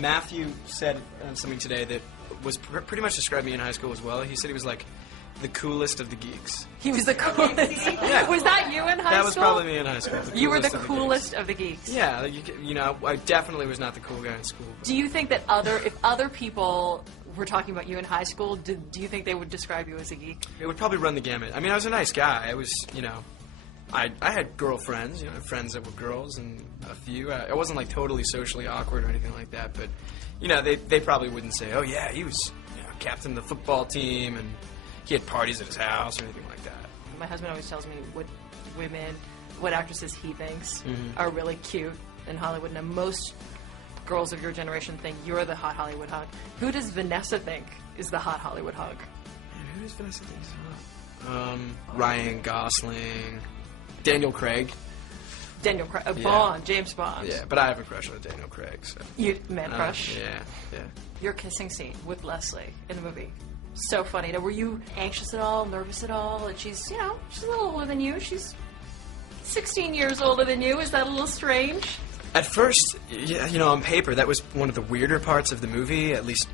Matthew said something today that was pretty much described me in high school as well. He said he was like the coolest of the geeks. He was the coolest. Yeah. Was that you in high school? That was probably me in high school. You were the coolest of the geeks. Yeah, I definitely was not the cool guy in school. Do you think that if other people were talking about you in high school, do you think they would describe you as a geek? It would probably run the gamut. I mean, I was a nice guy. I was, I had girlfriends, friends that were girls, and a few. I wasn't like totally socially awkward or anything like that, but they probably wouldn't say, oh yeah, he was captain of the football team and he had parties at his house or anything like that. My husband always tells me what actresses he thinks are really cute in Hollywood. Now, most girls of your generation think you're the hot Hollywood hug. Who does Vanessa think is the hot Hollywood hug? Man, who does Vanessa think is hot? Ryan Gosling, Daniel Craig. Daniel Craig, Bond, James Bond. Yeah, but I have a crush on Daniel Craig. So. Man crush? Yeah. Your kissing scene with Leslie in the movie. So funny. Now, were you anxious at all, nervous at all? And she's a little older than you. She's 16 years older than you. Is that a little strange? At first, on paper, that was one of the weirder parts of the movie, at least,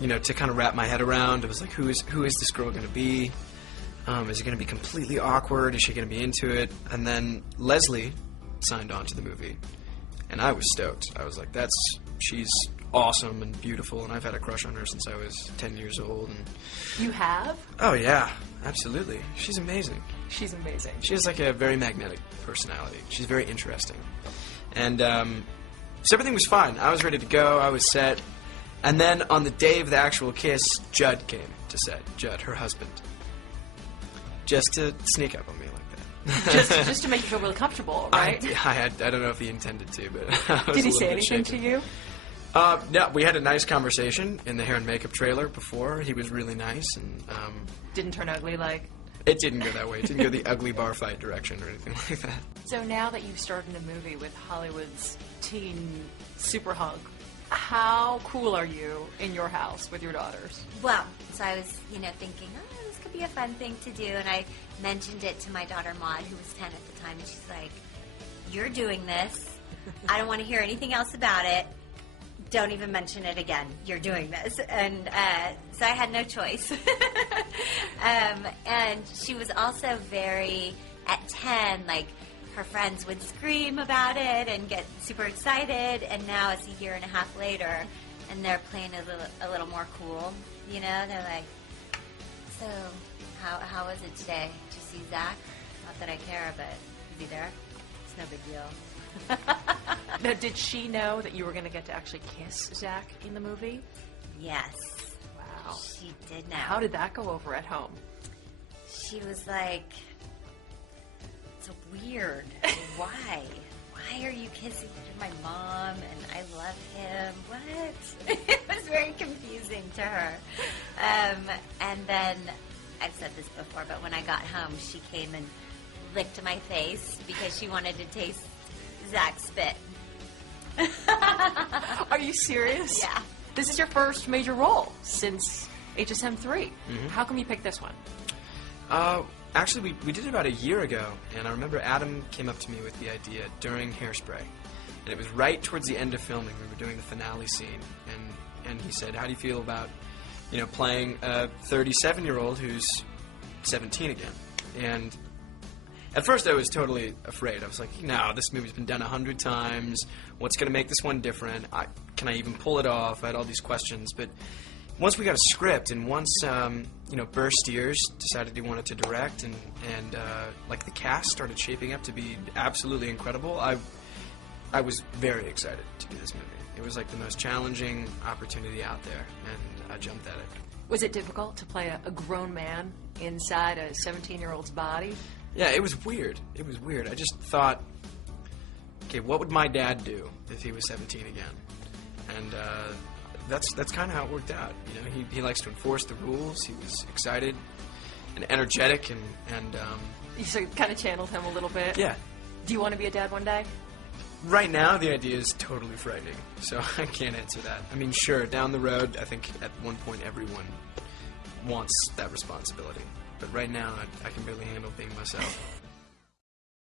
to kind of wrap my head around. It was like, who is this girl going to be? Is it going to be completely awkward? Is she going to be into it? And then Leslie signed on to the movie, and I was stoked. I was like, she's awesome and beautiful, and I've had a crush on her since I was 10 years old. And you have? Oh, yeah, absolutely. She's amazing. She's amazing. She has like a very magnetic personality. She's very interesting. And so everything was fine. I was ready to go. I was set. And then on the day of the actual kiss, Judd came to set. Judd, her husband. Just to sneak up on me like that. just to make you feel really comfortable, right? I don't know if he intended to, but I was Did he a little say bit anything shaken. to you? No, we had a nice conversation in the hair and makeup trailer before. He was really nice, and didn't turn ugly, like. It didn't go that way. It didn't go the ugly bar fight direction or anything like that. So now that you've starred in a movie with Hollywood's teen super hunk, how cool are you in your house with your daughters? Well, so I was, thinking, this could be a fun thing to do, and I mentioned it to my daughter Maud, who was 10 at the time, and she's like, "You're doing this. I don't want to hear anything else about it. Don't even mention it again. You're doing this." And so I had no choice. And she was also at 10, like, her friends would scream about it and get super excited, and now it's a year and a half later, and they're playing a little more cool, They're like, "So, how was it today? Did you see Zach? Not that I care, but is he there? It's no big deal." Now, did she know that you were going to get to actually kiss Zach in the movie? Yes. Wow. She did know. How did that go over at home? She was like, "It's weird. Why? Why are you kissing my mom? And I love him. What?" It was very confusing to her. And then, I've said this before, but when I got home, she came and licked my face because she wanted to taste Zach's spit. Are you serious? Yeah. This is your first major role since HSM 3. Mm-hmm. How come you picked this one? Actually, we did it about a year ago, and I remember Adam came up to me with the idea during Hairspray. And it was right towards the end of filming. We were doing the finale scene, and he said, "How do you feel about, playing a 37-year-old who's 17 again?" And at first I was totally afraid. I was like, no, this movie's been done 100 times. What's going to make this one different? Can I even pull it off? I had all these questions. But once we got a script, and once, Burr Steers decided he wanted to direct, and the cast started shaping up to be absolutely incredible, I was very excited to do this movie. It was like the most challenging opportunity out there, and I jumped at it. Was it difficult to play a grown man inside a 17-year-old's body? Yeah, it was weird. It was weird. I just thought, okay, what would my dad do if he was 17 again? And that's kind of how it worked out. He likes to enforce the rules. He was excited and energetic, and You sort of kind of channeled him a little bit. yeah. Do you want to be a dad one day? Right now, the idea is totally frightening, so I can't answer that. I mean, sure, down the road, I think at one point everyone wants that responsibility. But right now, I can barely handle being myself.